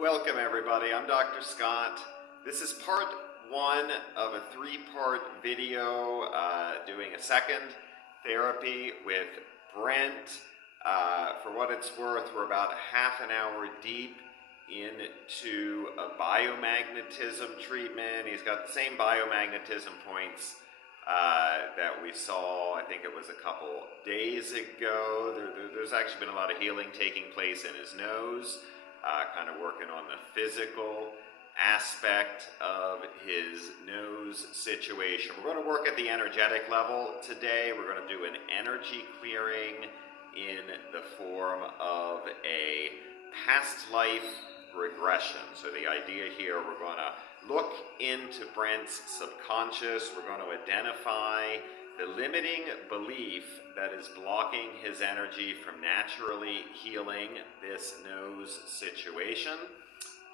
Welcome everybody, I'm Dr. Scott. This is part one of a three-part video doing a second therapy with Brent. For what it's worth, we're about half an hour deep into a biomagnetism treatment. He's got the same biomagnetism points that we saw, I think it was a couple days ago. There's actually been a lot of healing taking place in his nose. Kind of working on the physical aspect of his nose situation. We're going to work at the energetic level today. We're going to do an energy clearing in the form of a past life regression. So the idea here, we're going to look into Brent's subconscious. We're going to identify the limiting belief that is blocking his energy from naturally healing this nose situation.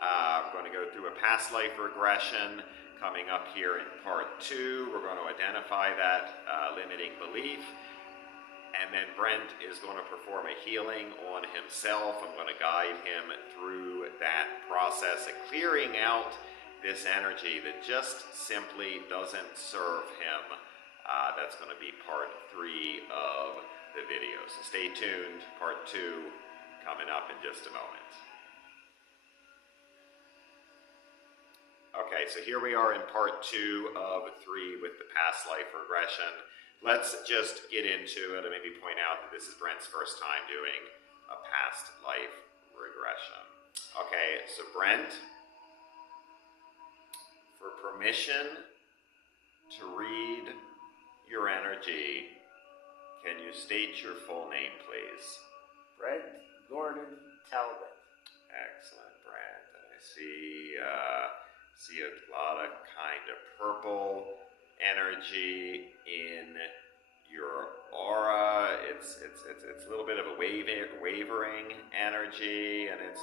We're going to go through a past life regression coming up here in part two. We're going to identify that limiting belief. And then Brent is going to perform a healing on himself. I'm going to guide him through that process of clearing out this energy that just simply doesn't serve him. That's going to be part three of the video. So stay tuned, part two coming up in just a moment. Okay, so here we are in part two of three with the past life regression. Let's just get into it and maybe point out that this is Brent's first time doing a past life regression. Okay, so Brent, for permission to read your energy, can you state your full name, please? Brent Gordon Talbot. Excellent, Brent. And I see a lot of kind of purple energy in your aura. It's a little bit of a wavering energy, and it's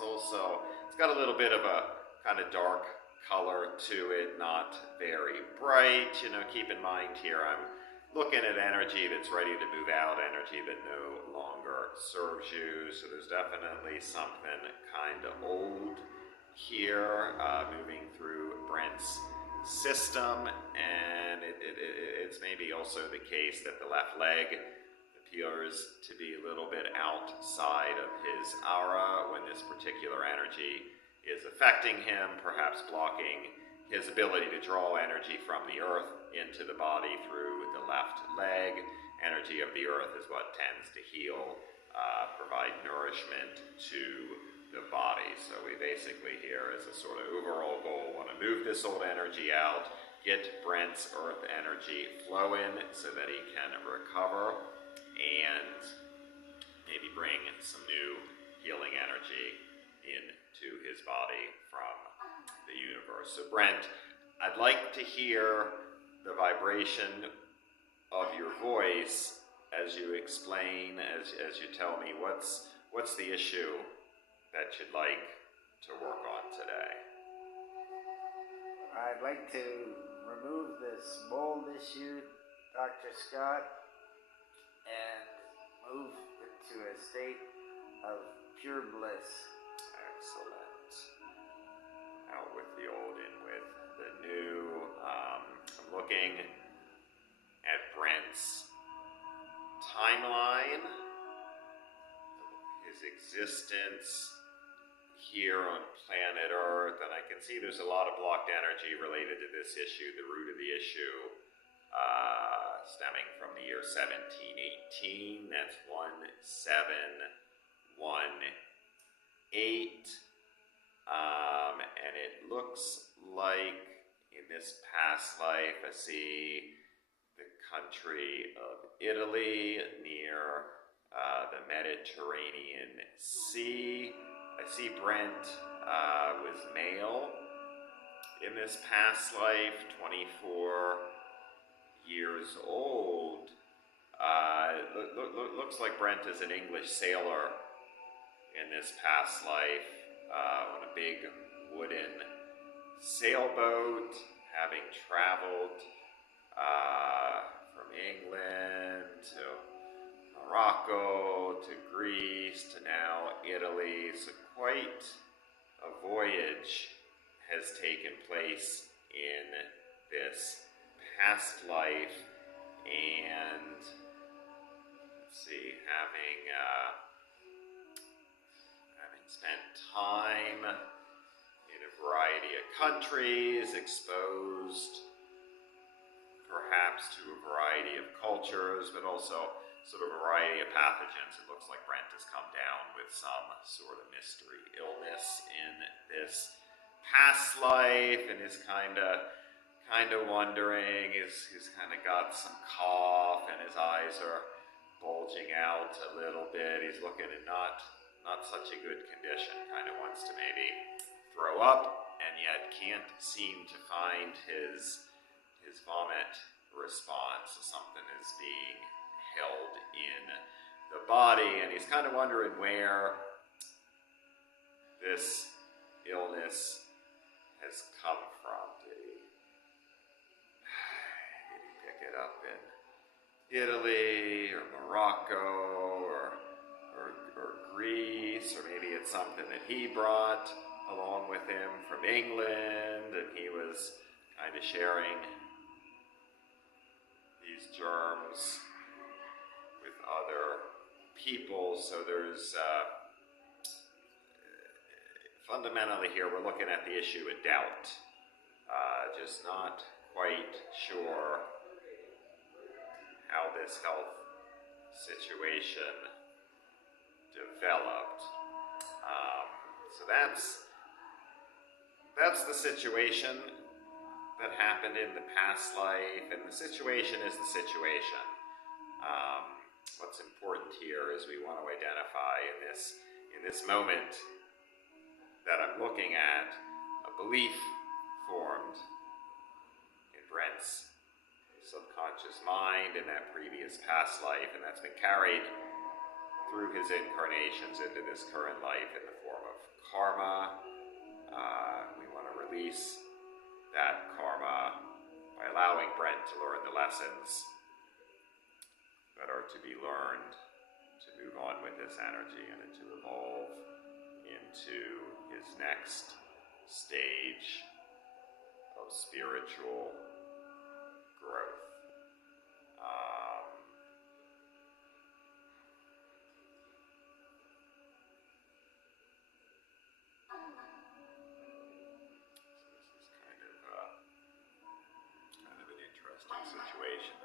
got a little bit of a kind of dark color to it, not very bright. You know, keep in mind here, I'm looking at energy that's ready to move out, energy that no longer serves you. So there's definitely something kind of old here moving through Brent's system, and it's maybe also the case that the left leg appears to be a little bit outside of his aura when this particular energy is affecting him, perhaps blocking his ability to draw energy from the earth into the body through the left leg. Energy of the earth is what tends to heal, provide nourishment to the body. So we basically here, as a sort of overall goal, want to move this old energy out, get Brent's earth energy flowing so that he can recover and maybe bring some new healing energy into his body from the universe. So Brent, I'd like to hear the vibration of your voice as you explain, as you tell me what's the issue that you'd like to work on today. I'd like to remove this mold issue, Dr. Scott, and move into a state of pure bliss. Excellent. Out with the old, in with the new. I'm looking at Brent's timeline, his existence here on planet Earth, and I can see there's a lot of blocked energy related to this issue. The root of the issue stemming from the year 1718. That's 1718. And it looks like in this past life, I see the country of Italy near the Mediterranean Sea. I see Brent was male in this past life, 24 years old. Looks like Brent is an English sailor in this past life, on a big wooden sailboat, having traveled from England to Morocco to Greece to now Italy. So quite a voyage has taken place in this past life, and let's see, having spent time in a variety of countries, exposed perhaps to a variety of cultures, but also sort of a variety of pathogens. It looks like Brent has come down with some sort of mystery illness in this past life, and is kind of wondering. He's kind of got some cough, and his eyes are bulging out a little bit. He's looking in not such a good condition. Kind of wants to maybe throw up, and yet can't seem to find his vomit response. So something is being held in the body, and he's kind of wondering where this illness has come from. Did he pick it up in Italy or Morocco or Greece, or maybe it's something that he brought along with him from England, and he was kind of sharing these germs with other people. So there's fundamentally here we're looking at the issue of doubt, just not quite sure how this health situation developed. So that's the situation that happened in the past life, and the situation is the situation. What's important here is we want to identify in this moment that I'm looking at a belief formed in Brent's subconscious mind in that previous past life, and that's been carried through his incarnations into this current life in the form of karma. We want to release that karma by allowing Brent to learn the lessons that are to be learned, to move on with this energy and to evolve into his next stage of spiritual growth. Situation.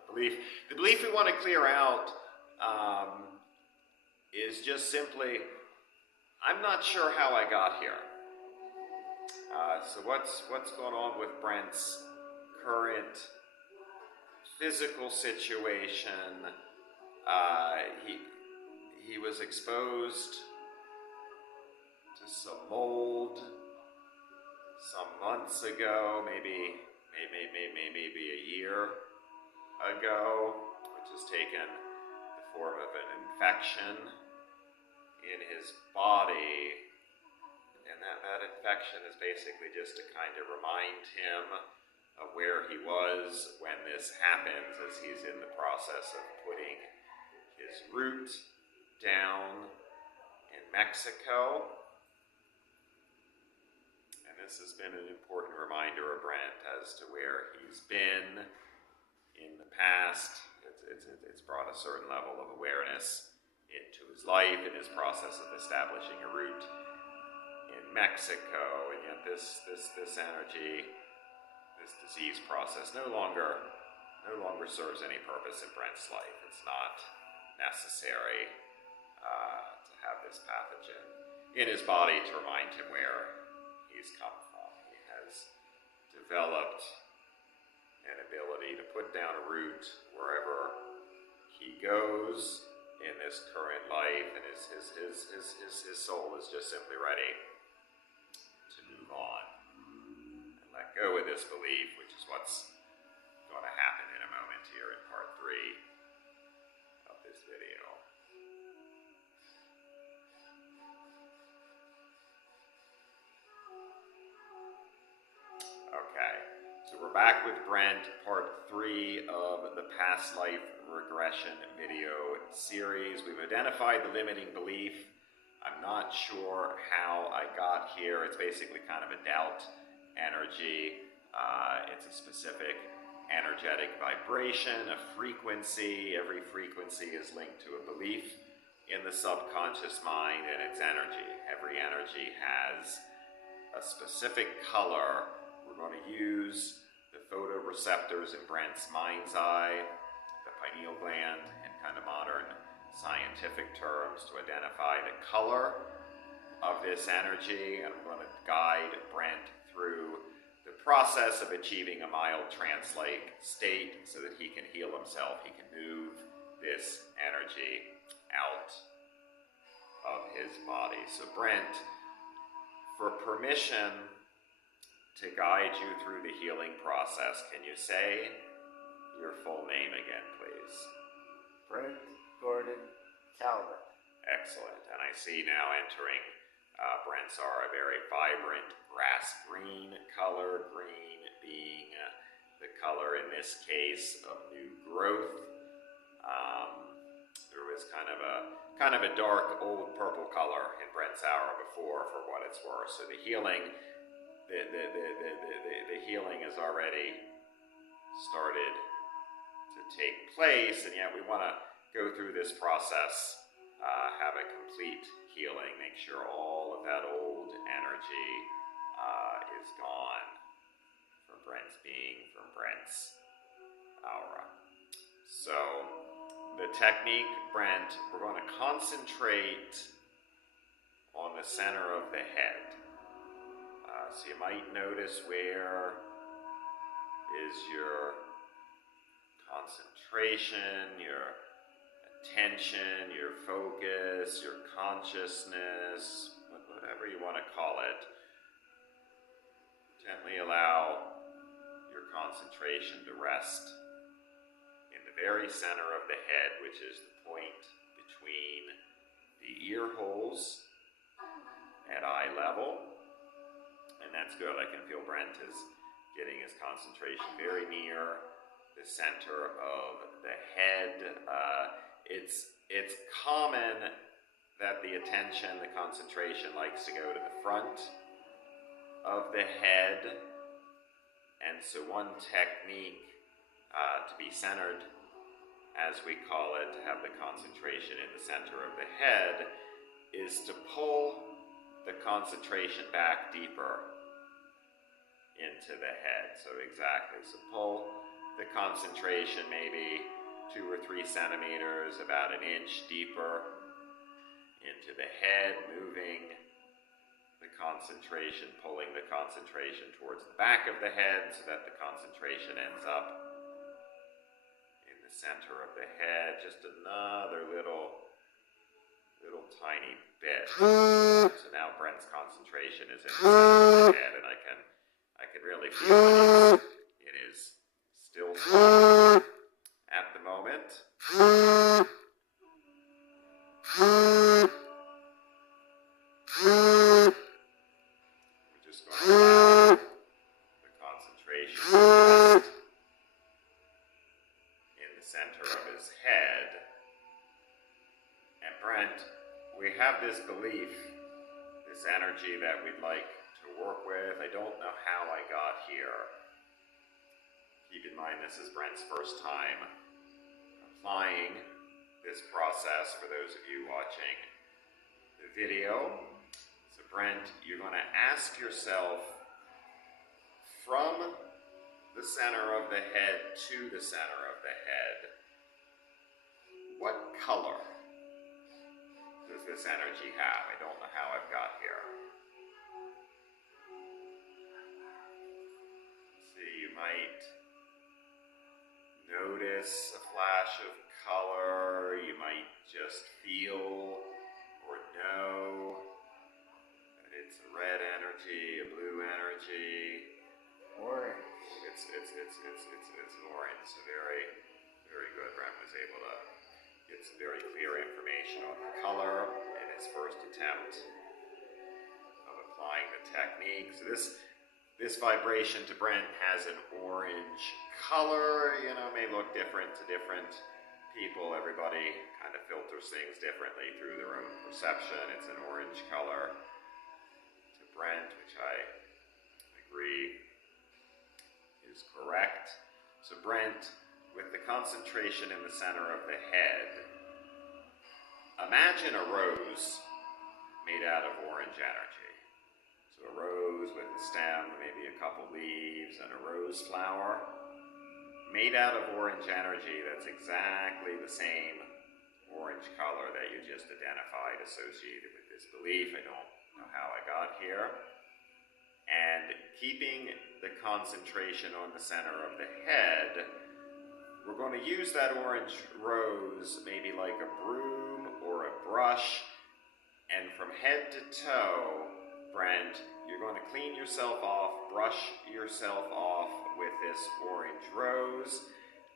The belief we want to clear out is just simply, I'm not sure how I got here. So what's going on with Brent's current physical situation? He was exposed to some mold some months ago, maybe a year ago, which has taken the form of an infection in his body, and that infection is basically just to kind of remind him of where he was when this happens, as he's in the process of putting his root down in Mexico. And this has been an important reminder of Brent as to where he's been in the past. It's brought a certain level of awareness into his life in his process of establishing a root in Mexico, and yet this energy, this disease process no longer serves any purpose in Brent's life. It's not necessary to have this pathogen in his body to remind him where he's come from. He has developed an ability to put down a root wherever he goes in this current life, and his soul is just simply ready to move on and let go of this belief, which is what's going to happen in a moment here in part 3 of this video. Okay, so we're back with Brent, part 3 of the past life regression video series. We've identified the limiting belief I'm not sure how I got here. It's basically kind of a doubt energy. It's a specific energetic vibration, a frequency. Every frequency is linked to a belief in the subconscious mind and its energy. Every energy has a specific color. We're going to use the photoreceptors in Brent's mind's eye, the pineal gland, in kind of modern scientific terms, to identify the color of this energy. And I'm going to guide Brent through the process of achieving a mild trance-like state so that he can heal himself. He can move this energy out of his body. So Brent, for permission to guide you through the healing process, can you say your full name again, please? Brent Gordon Talbot. Excellent. And I see now entering Brent's aura a very vibrant grass green color, green being the color in this case of new growth. There was kind of a dark old purple color in Brent's aura before, for what it's worth. So the healing, the healing has already started to take place, and yet we want to go through this process, have a complete healing, make sure all of that old energy is gone from Brent's being, from Brent's aura. So the technique, Brent, we're going to concentrate on the center of the head. So you might notice, where is your concentration, your attention, your focus, your consciousness, whatever you want to call it. Gently allow your concentration to rest in the very center of the head, which is the point between the ear holes at eye level. And that's good. I can feel Brent is getting his concentration very near the center of the head. It's common that the attention, the concentration, likes to go to the front of the head. And so one technique to be centered, as we call it, to have the concentration in the center of the head, is to pull the concentration back deeper into the head. So exactly, so pull the concentration maybe 2 or 3 centimeters, about an inch deeper into the head, moving the concentration, pulling the concentration towards the back of the head so that the concentration ends up in the center of the head. Just another little tiny bit. So now Brent's concentration is in the center of the head, and I can really feel it is still strong at the moment. We're just going to allow the concentration to rest in the center of his head. And Brent, we have this belief, this energy that we'd like to work with. I don't know how I got here. Keep in mind, this is Brent's first time applying this process for those of you watching the video. So Brent, you're going to ask yourself, from the center of the head to the center of the head, what color does this energy have? I don't know how I've got here. See, you might notice a flash of color. You might just feel or know that it's a red energy, a blue energy. Orange. It's orange. So very, very good. Brent was able to get some very clear information on the color in his first attempt of applying the technique. So this vibration to Brent has an orange color. May look different to different people, everybody kind of filters things differently through their own perception. It's an orange color to Brent, which I agree is correct. So Brent, with the concentration in the center of the head, imagine a rose made out of orange energy. So a rose with a stem, maybe a couple leaves, and a rose flower made out of orange energy that's exactly the same orange color that you just identified associated with this belief. I don't know how I got here. And keeping the concentration on the center of the head, we're going to use that orange rose maybe like a broom or a brush, and from head to toe, Brent, you're going to clean yourself off, brush yourself off with this orange rose,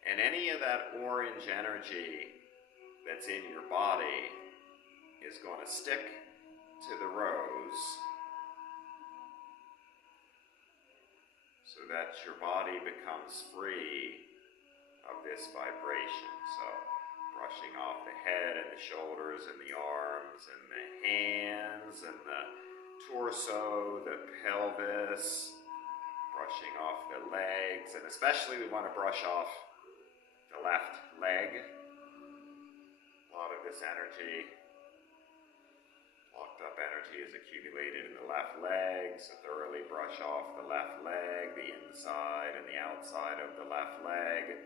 and any of that orange energy that's in your body is going to stick to the rose so that your body becomes free of this vibration. So brushing off the head and the shoulders and the arms and the hands and the torso, the pelvis, brushing off the legs, and especially we want to brush off the left leg. A lot of this energy, locked up energy, is accumulated in the left leg, so thoroughly brush off the left leg, the inside and the outside of the left leg.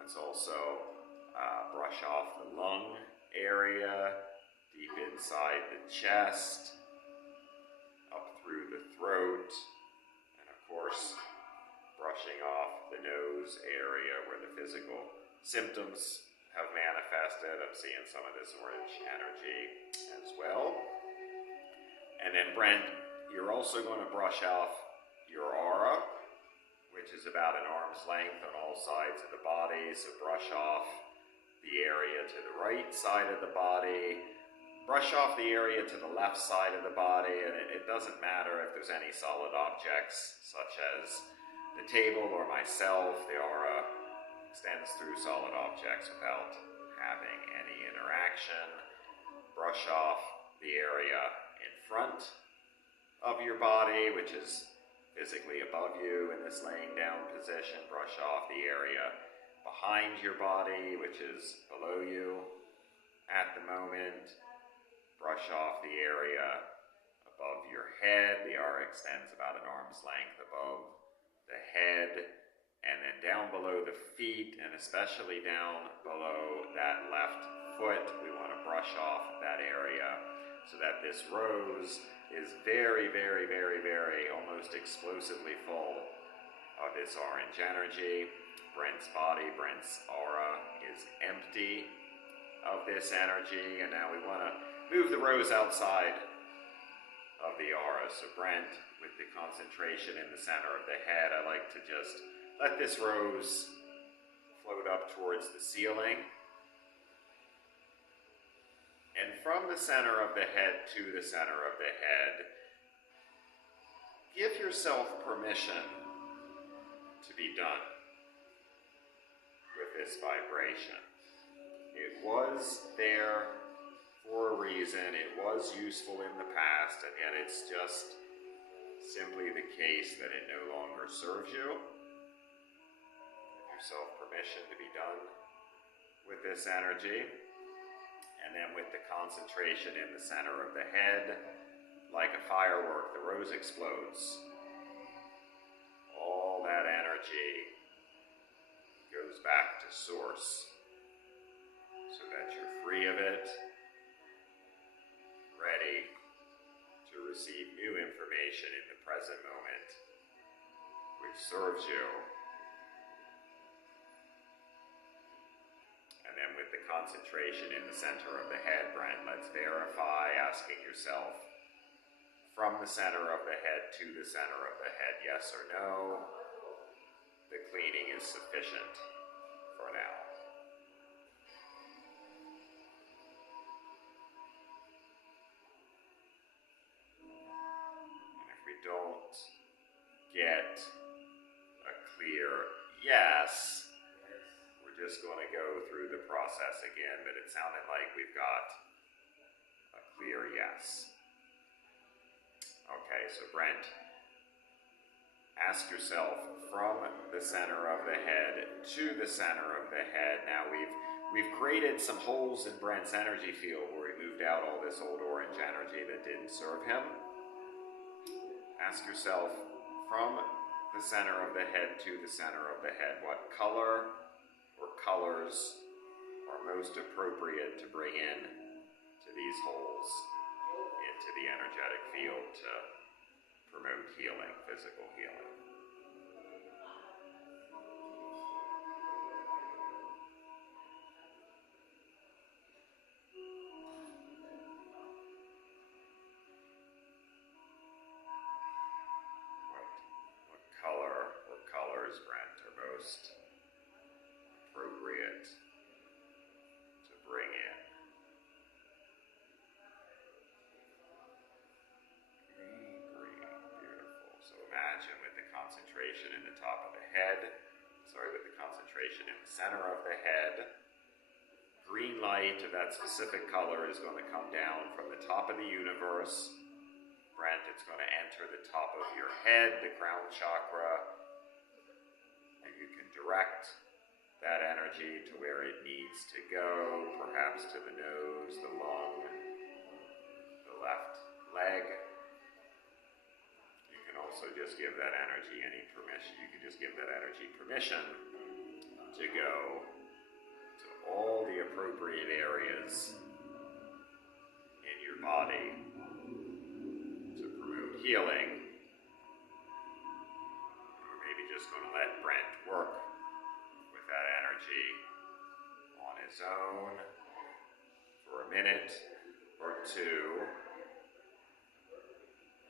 Let's also brush off the lung area, deep inside the chest, up through the throat, and of course, brushing off the nose area where the physical symptoms have manifested. I'm seeing some of this orange energy as well. And then Brent, you're also going to brush off your aura, which is about an arm's length on all sides of the body. So brush off the area to the right side of the body, brush off the area to the left side of the body, and it doesn't matter if there's any solid objects such as the table or myself. The aura extends through solid objects without having any interaction. Brush off the area in front of your body, which is physically above you in this laying down position. Brush off the area behind your body, which is below you at the moment. Brush off the area above your head. The aura extends about an arm's length above the head, and then down below the feet, and especially down below that left foot. We want to brush off that area so that this rose is very, very, very, very, almost explosively full of this orange energy. Brent's body, Brent's aura is empty of this energy, and now we want to move the rose outside of the aura. So Brent, with the concentration in the center of the head, I like to just let this rose float up towards the ceiling. And from the center of the head to the center of the head, give yourself permission to be done with this vibration. It was there for a reason. It was useful in the past, and yet it's just simply the case that it no longer serves you. Give yourself permission to be done with this energy. And then with the concentration in the center of the head, like a firework, the rose explodes. All that energy goes back to source so that you're free of it, ready to receive new information in the present moment, which serves you. And then with the concentration in the center of the head, Brent, let's verify, asking yourself from the center of the head to the center of the head, yes or no, the cleaning is sufficient for now. And if we don't get a clear yes, we're just going to go through the process again, but it sounded like we've got a clear yes. Okay, so Brent, ask yourself from the center of the head to the center of the head. Now we've created some holes in Brent's energy field where he moved out all this old orange energy that didn't serve him. Ask yourself from the center of the head to the center of the head, what color or colors are most appropriate to bring in to these holes into the energetic field to promote healing, physical healing. What color or colors, Brent, are most appropriate to bring in? Green, beautiful. So imagine with the concentration in the top of the head, with the concentration in the center of the head, green light of that specific color is going to come down from the top of the universe. Brent, it's going to enter the top of your head, the crown chakra, and you can direct that energy to where it needs to go, perhaps to the nose, the lung, the left leg. You can also just give that energy any permission. You can just give that energy permission to go to all the appropriate areas in your body to promote healing. Or maybe just going to let Brent work with that energy on his own for a minute or two.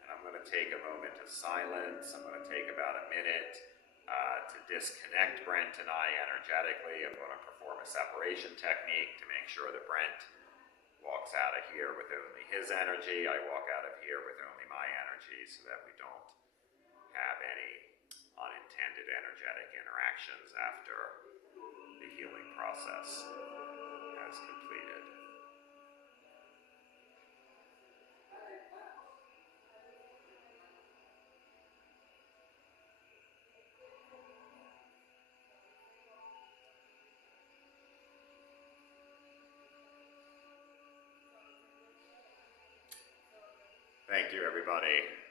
And I'm going to take a moment of silence. I'm going to take about a minute to disconnect Brent and I energetically. I'm going to perform a separation technique to make sure that Brent walks out of here with only his energy. I walk out of here with only my energy so that we don't have any unintended energetic interactions after the healing process has completed. Thank you, everybody.